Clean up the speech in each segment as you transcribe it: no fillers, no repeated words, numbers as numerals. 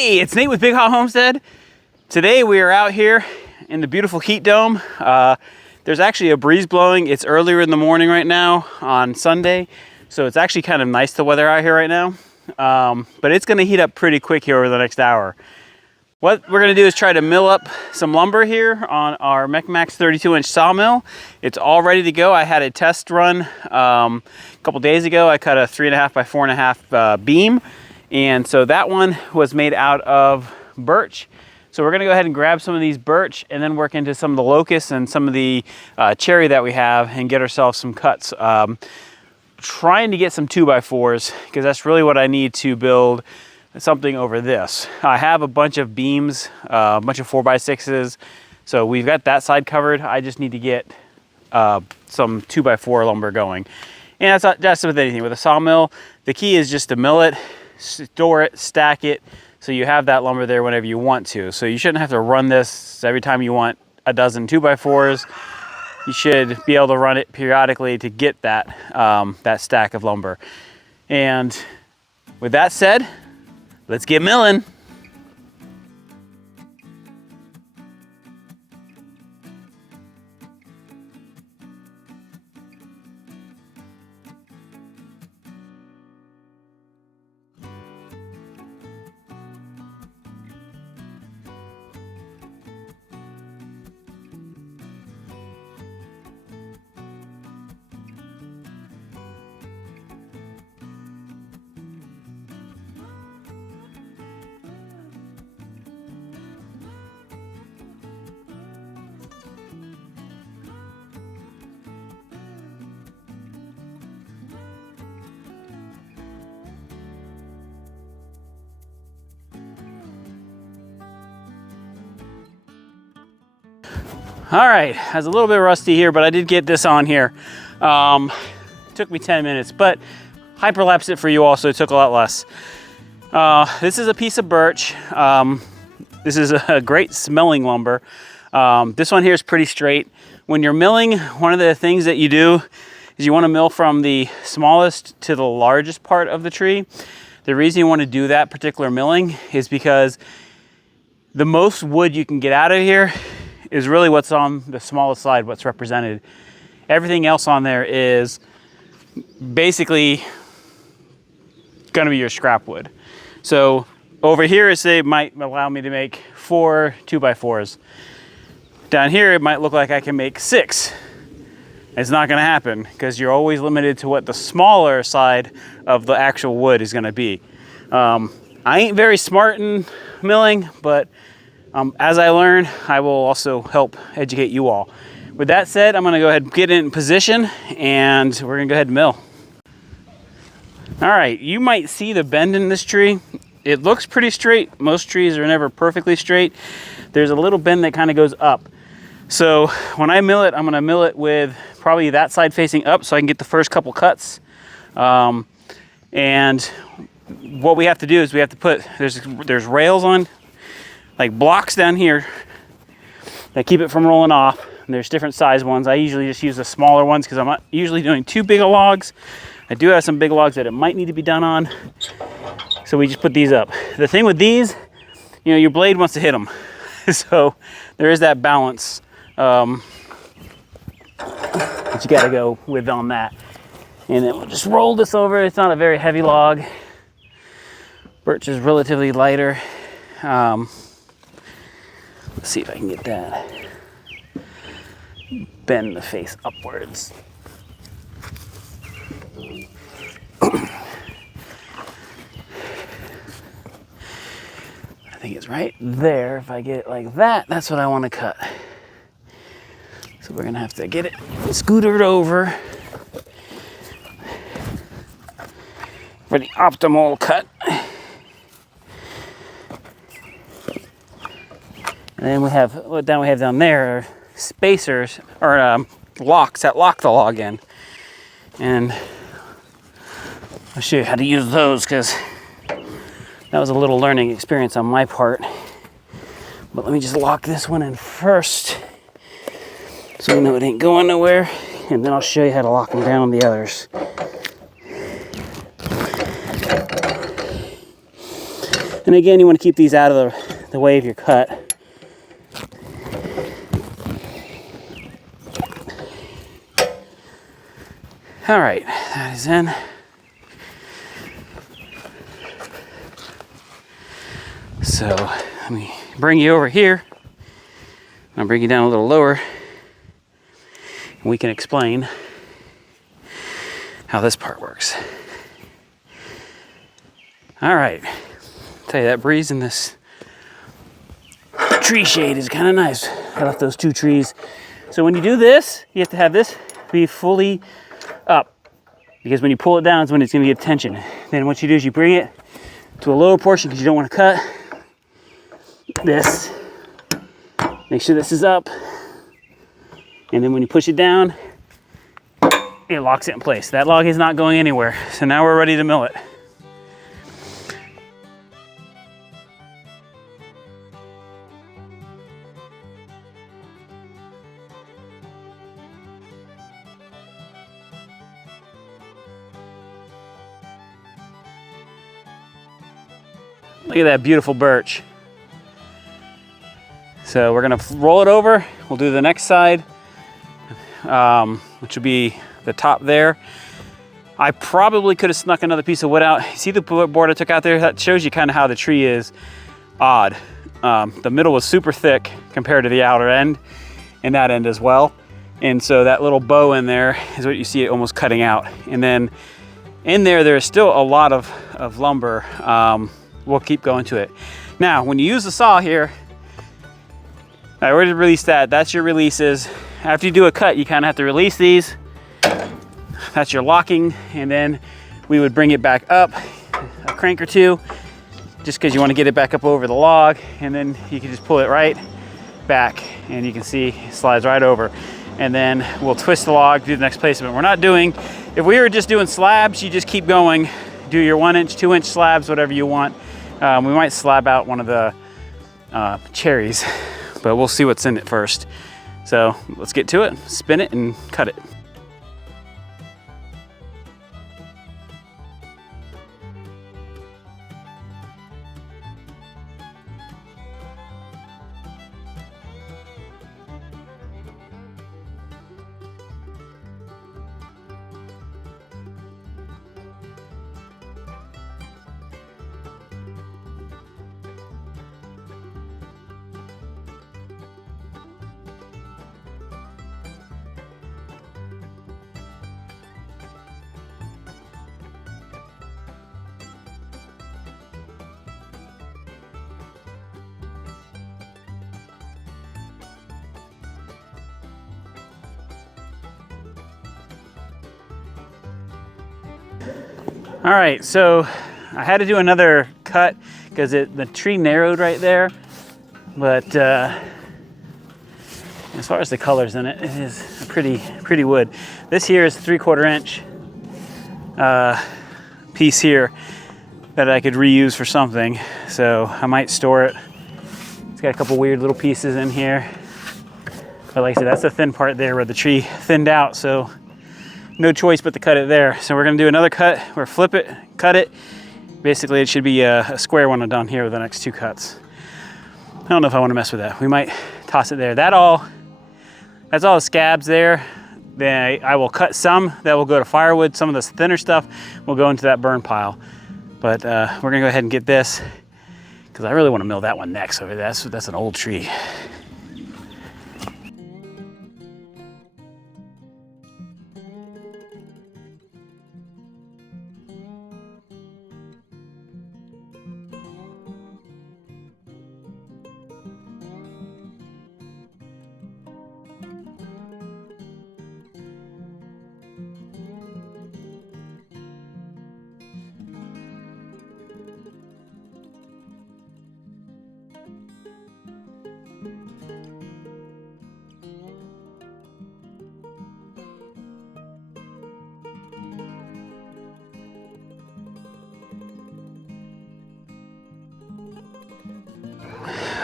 Hey, it's Nate with Big Hot Homestead. Today we are out here in the beautiful heat dome. There's actually a breeze blowing. It's earlier in the morning right now on Sunday, so it's actually kind of nice the weather out here right now. But it's going to heat up pretty quick here over the next hour. What we're going to do is try to mill up some lumber here on our Mechmaxx 32-inch sawmill. It's all ready to go. I had a test run a couple days ago. I cut a 3.5 by 4.5 beam. And so that one was made out of birch. So we're gonna go ahead and grab some of these birch and then work into some of the locust and some of the cherry that we have and get ourselves some cuts. Trying to get some 2x4s because that's really what I need to build something over this. I have a bunch of beams, a bunch of 4x6s. So we've got that side covered. I just need to get some 2x4 lumber going. And that's with anything. With a sawmill, the key is just to mill it, store it, stack it, so you have that lumber there whenever you want to. So you shouldn't have to run this every time you want a dozen 2x4s. You should be able to run it periodically to get that, that stack of lumber. And with that said, let's get milling. All right, I was a little bit rusty here, but I did get this on here. Took me 10 minutes, but hyperlapsed it for you all, so it took a lot less. This is a piece of birch. This is a great smelling lumber. This one here is pretty straight. When you're milling, one of the things that you do is you want to mill from the smallest to the largest part of the tree. The reason you want to do that particular milling is because the most wood you can get out of here is really what's on the smallest side, what's represented. Everything else on there is basically gonna be your scrap wood. So over here, it might allow me to make 4 2x4s. Down here, it might look like I can make 6. It's not gonna happen because you're always limited to what the smaller side of the actual wood is gonna be. I ain't very smart in milling, but as I learn, I will also help educate you all. With that said, I'm gonna go ahead and get in position and we're gonna go ahead and mill. All right, you might see the bend in this tree. It looks pretty straight. Most trees are never perfectly straight. There's a little bend that kind of goes up. So when I mill it, I'm gonna mill it with probably that side facing up so I can get the first couple cuts. And what we have to do is we have to put, there's rails on, like blocks down here that keep it from rolling off. And there's different size ones. I usually just use the smaller ones because I'm not usually doing too big of logs. I do have some big logs that it might need to be done on. So we just put these up. The thing with these, you know, your blade wants to hit them. So there is that balance that you gotta go with on that. And then we'll just roll this over. It's not a very heavy log. Birch is relatively lighter. Let's see if I can get that. Bend the face upwards. I think it's right there. If I get it like that, that's what I want to cut. So we're gonna have to get it scootered over for the optimal cut. And then we have, what down we have down there are spacers, or locks that lock the log in. And I'll show you how to use those because that was a little learning experience on my part. But let me just lock this one in first so we know it ain't going nowhere. And then I'll show you how to lock them down on the others. And again, you want to keep these out of the way of your cut. All right, that is in. So let me bring you over here. I'll bring you down a little lower. And we can explain how this part works. All right, tell you that breeze in this tree shade is kind of nice. I left those 2 trees. So when you do this, you have to have this be fully up, because when you pull it down is when it's going to get tension. Then what you do is you bring it to a lower portion because you don't want to cut this. Make sure this is up, and then when you push it down, it locks it in place. That log is not going anywhere. So now we're ready to mill it. Look at that beautiful birch. So we're gonna roll it over. We'll do the next side, which will be the top there. I probably could have snuck another piece of wood out. See the board I took out there? That shows you kind of how the tree is odd. The middle was super thick compared to the outer end and that end as well. And so that little bow in there is what you see it almost cutting out. And then in there's still a lot of lumber. We'll keep going to it. Now, when you use the saw here, I already released that. That's your releases. After you do a cut, you kind of have to release these. That's your locking, and then we would bring it back up a crank or 2, just because you want to get it back up over the log, and then you can just pull it right back, and you can see it slides right over. And then we'll twist the log, do the next placement. We're not doing, if we were just doing slabs, you just keep going, do your 1-inch, 2-inch slabs, whatever you want. We might slab out one of the cherries, but we'll see what's in it first. So let's get to it, spin it and cut it. All right, so I had to do another cut because the tree narrowed right there, but as far as the colors in it, it is a pretty wood. This here is a 3/4 inch piece here that I could reuse for something, so I might store it. It's got a couple weird little pieces in here, but like I said, that's the thin part there where the tree thinned out, so no choice but to cut it there. So we're gonna do another cut, or flip it, cut it. Basically, it should be a square one down here with the next 2 cuts. I don't know if I wanna mess with that. We might toss it there. That's all the scabs there. Then I will cut some that will go to firewood. Some of this thinner stuff will go into that burn pile. But we're gonna go ahead and get this, because I really wanna mill that one next. Over there. That's an old tree.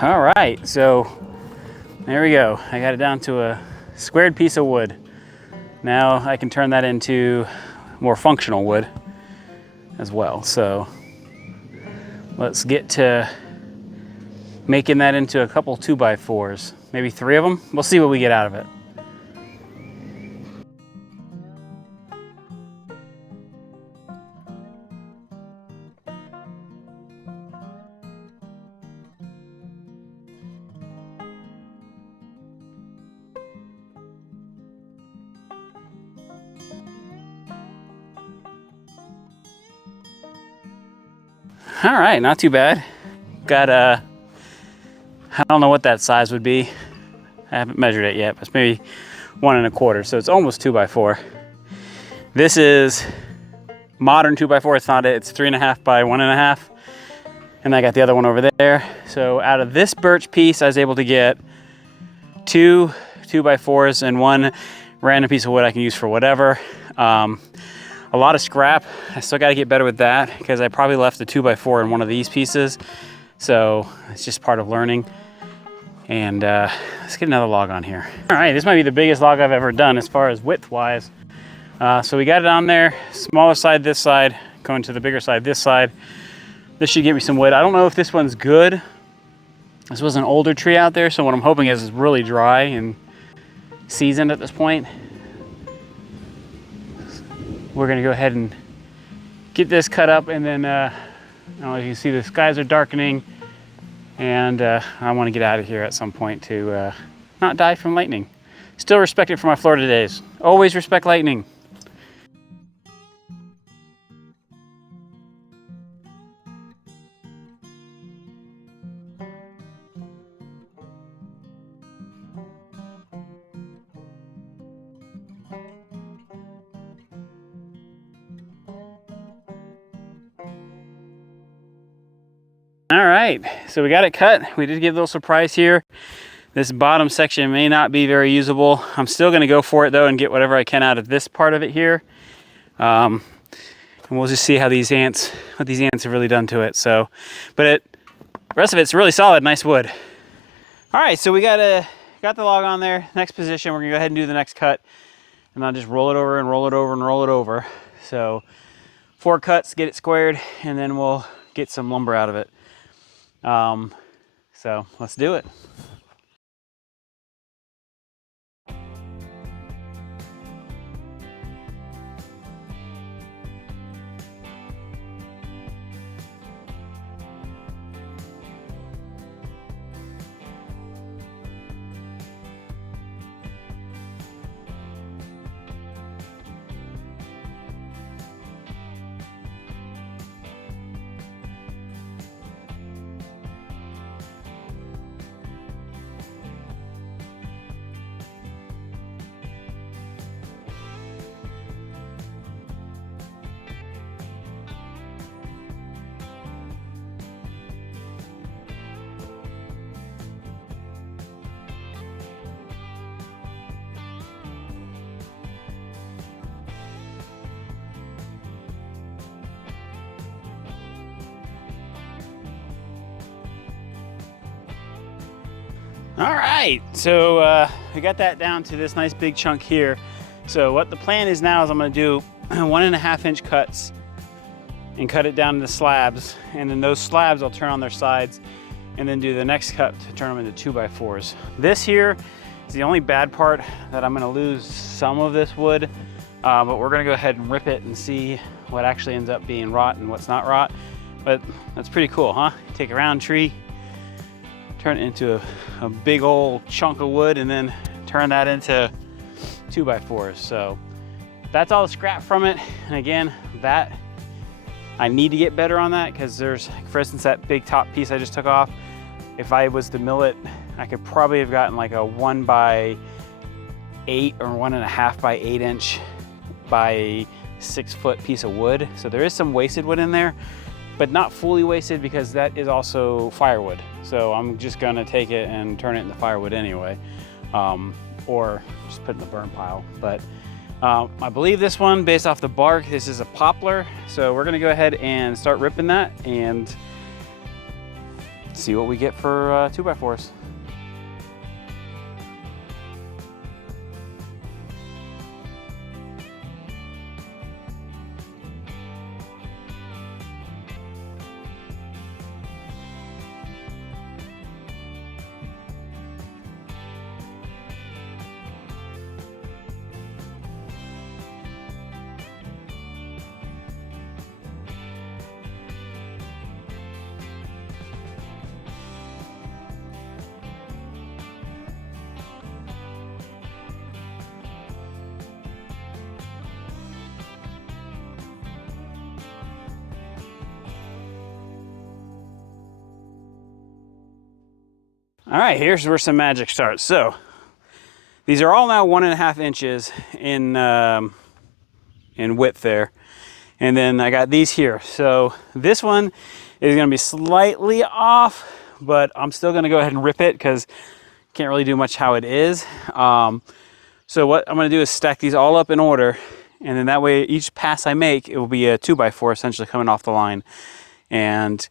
All right, so there we go. I got it down to a squared piece of wood. Now I can turn that into more functional wood as well. So let's get to making that into a couple 2x4s, maybe 3 of them. We'll see what we get out of it. All right, not too bad. Got I don't know what that size would be. I haven't measured it yet, but it's maybe 1 1/4, so it's almost 2x4. This is modern 2x4. It's not it. It's 3.5 by 1.5, and I got the other one over there. So out of this birch piece, I was able to get 2 2x4s and 1 random piece of wood I can use for whatever. A lot of scrap. I still got to get better with that because I probably left the 2x4 in one of these pieces. So it's just part of learning. And let's get another log on here. All right, this might be the biggest log I've ever done as far as width wise. So we got it on there, smaller side this side, going to the bigger side this side. This should get me some wood. I don't know if this one's good. This was an older tree out there, so what I'm hoping is it's really dry and seasoned at this point. We're gonna go ahead and get this cut up, and then you can see the skies are darkening, and I want to get out of here at some point to not die from lightning. Still respect it for my Florida days. Always respect lightning. All right, so we got it cut. We did get a little surprise here. This bottom section may not be very usable. I'm still gonna go for it though and get whatever I can out of this part of it here. And we'll just see how what these ants have really done to it. So, but the rest of it's really solid, nice wood. All right, so we got the log on there. Next position, we're gonna go ahead and do the next cut. And I'll just roll it over and roll it over and roll it over. So 4 cuts, get it squared, and then we'll get some lumber out of it. So let's do it. All right, so we got that down to this nice big chunk here. So what the plan is now is I'm gonna do 1.5 inch cuts and cut it down into slabs. And then those slabs I'll turn on their sides and then do the next cut to turn them into 2x4s. This here is the only bad part, that I'm gonna lose some of this wood, but we're gonna go ahead and rip it and see what actually ends up being rot and what's not rot. But that's pretty cool, huh? Take a round tree, turn it into a big old chunk of wood, and then turn that into 2x4s. So that's all the scrap from it. And again, that I need to get better on that, because there's, for instance, that big top piece I just took off. If I was to mill it, I could probably have gotten like a 1x8 or 1.5 by 8 inch by 6 foot piece of wood. So there is some wasted wood in there, but not fully wasted, because that is also firewood. So I'm just gonna take it and turn it into firewood anyway, or just put it in the burn pile. But I believe this one, based off the bark, this is a poplar. So we're gonna go ahead and start ripping that and see what we get for 2x4s. All right, here's where some magic starts. So these are all now 1.5 inches in width there. And then I got these here. So this one is gonna be slightly off, but I'm still gonna go ahead and rip it because can't really do much how it is. So what I'm gonna do is stack these all up in order, and then that way each pass I make, it will be a 2x4 essentially coming off the line. And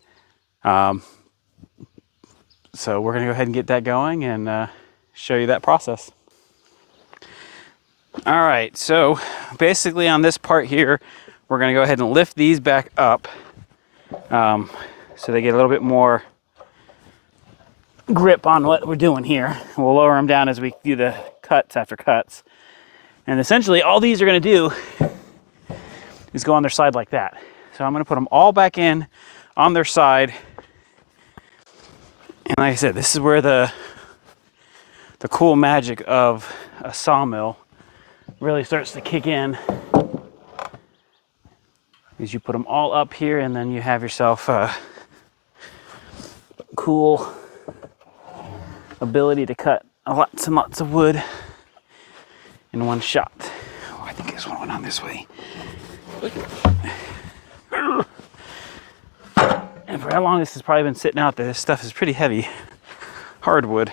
so we're gonna go ahead and get that going and show you that process. All right, so basically on this part here, we're gonna go ahead and lift these back up so they get a little bit more grip on what we're doing here. We'll lower them down as we do the cuts after cuts. And essentially all these are gonna do is go on their side like that. So I'm gonna put them all back in on their side. And like I said, this is where the cool magic of a sawmill really starts to kick in. Is you put them all up here and then you have yourself a cool ability to cut lots and lots of wood in one shot. Oh, I think this one went on this way. And for how long this has probably been sitting out there, this stuff is pretty heavy hardwood.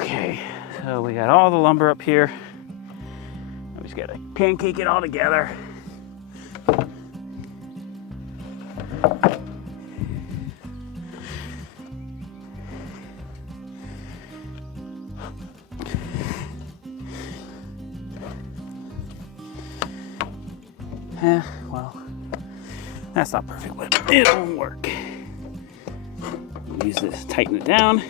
Okay, so we got all the lumber up here. I just gotta pancake it all together. Well, that's not perfect, but it'll work. Use this, tighten it down.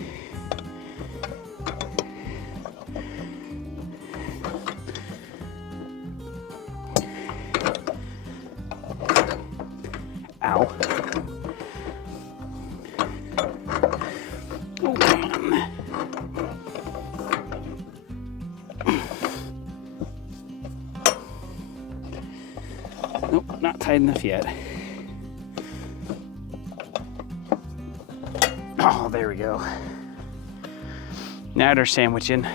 Ow. Oh, come on. Nope, not tight enough yet. Oh, there we go. Now they're sandwiching.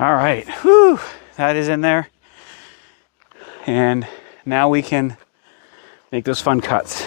All right, whew, that is in there. And now we can make those fun cuts.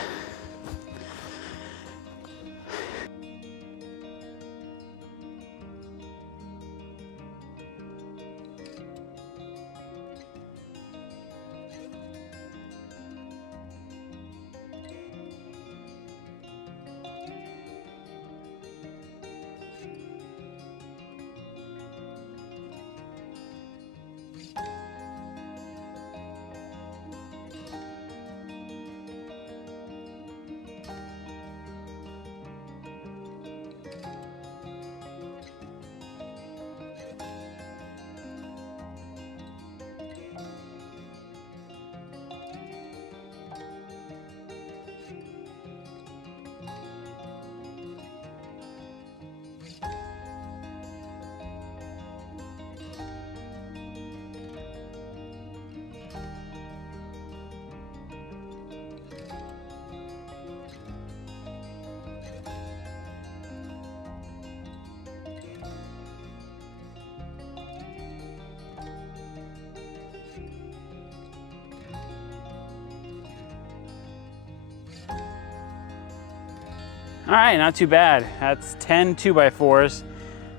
All right, not too bad. That's 10 2x4s,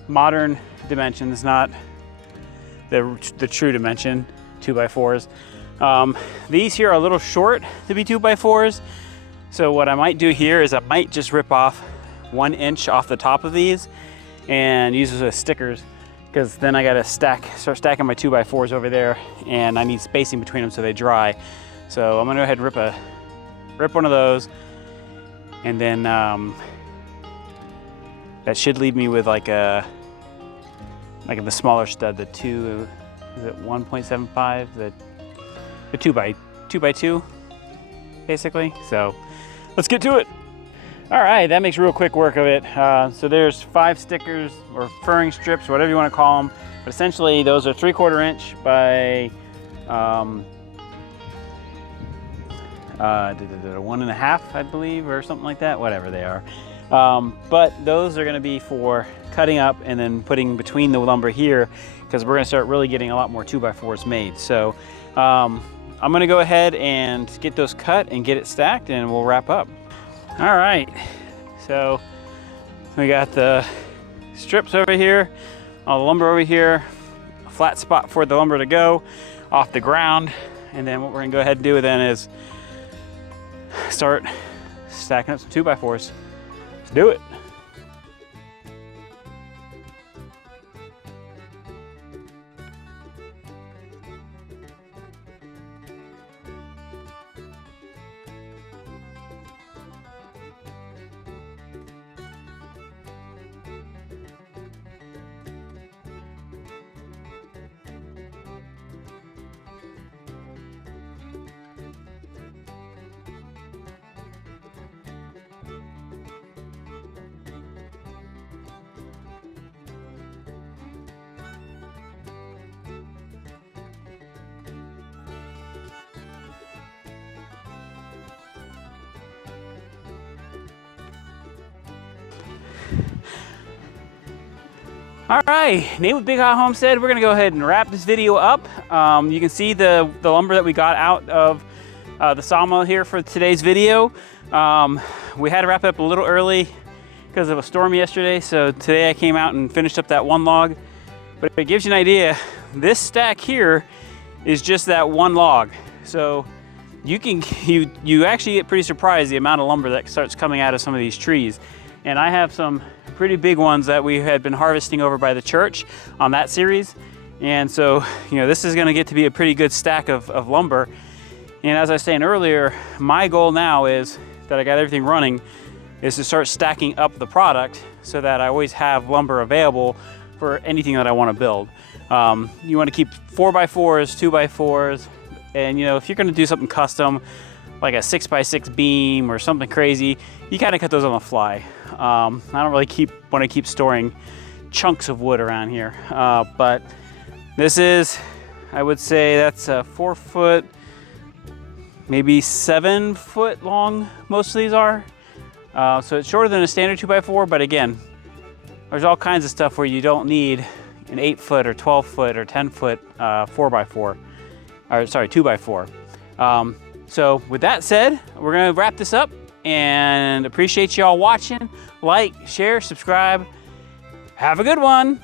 modern dimensions, not the true dimension 2x4s. These here are a little short to be 2x4s. So what I might do here is I might just rip off 1 inch off the top of these and use those as stickers, because then I gotta start stacking my 2x4s over there, and I need spacing between them so they dry. So I'm gonna go ahead and rip one of those, and then that should leave me with like the smaller stud, the 1.75, the 2x2 basically. So let's get to it. All right, that makes real quick work of it. So there's 5 stickers or furring strips, whatever you want to call them, but essentially those are 3/4 inch by 1.5, I believe, or something like that, whatever they are. But those are going to be for cutting up and then putting between the lumber here, because we're going to start really getting a lot more 2x4s made. So I'm going to go ahead and get those cut and get it stacked, and we'll wrap up. All right, so we got the strips over here, all the lumber over here, a flat spot for the lumber to go off the ground, and then what we're gonna go ahead and do then is start stacking up some 2x4s. Let's do it. All right, Nate with Big Hot Homestead, we're gonna go ahead and wrap this video up. You can see the lumber that we got out of the sawmill here for today's video. We had to wrap it up a little early because of a storm yesterday, so today I came out and finished up that 1 log. But it gives you an idea, this stack here is just that 1 log. So you actually get pretty surprised the amount of lumber that starts coming out of some of these trees. And I have some pretty big ones that we had been harvesting over by the church on that series. And so, this is gonna get to be a pretty good stack of lumber. And as I was saying earlier, my goal now is that I got everything running, is to start stacking up the product so that I always have lumber available for anything that I wanna build. You wanna keep 4x4s, 2x4s, and if you're gonna do something custom, like a 6x6 beam or something crazy, you kind of cut those on the fly. I don't really want to keep storing chunks of wood around here, but this is, I would say that's a 4 foot, maybe 7 foot long, most of these are. So it's shorter than a standard 2x4, but again, there's all kinds of stuff where you don't need an 8 foot or 12 foot or 10 foot 4x4, or sorry, 2x4. So with that said, we're gonna wrap this up, and appreciate y'all watching. Like, share, subscribe. Have a good one.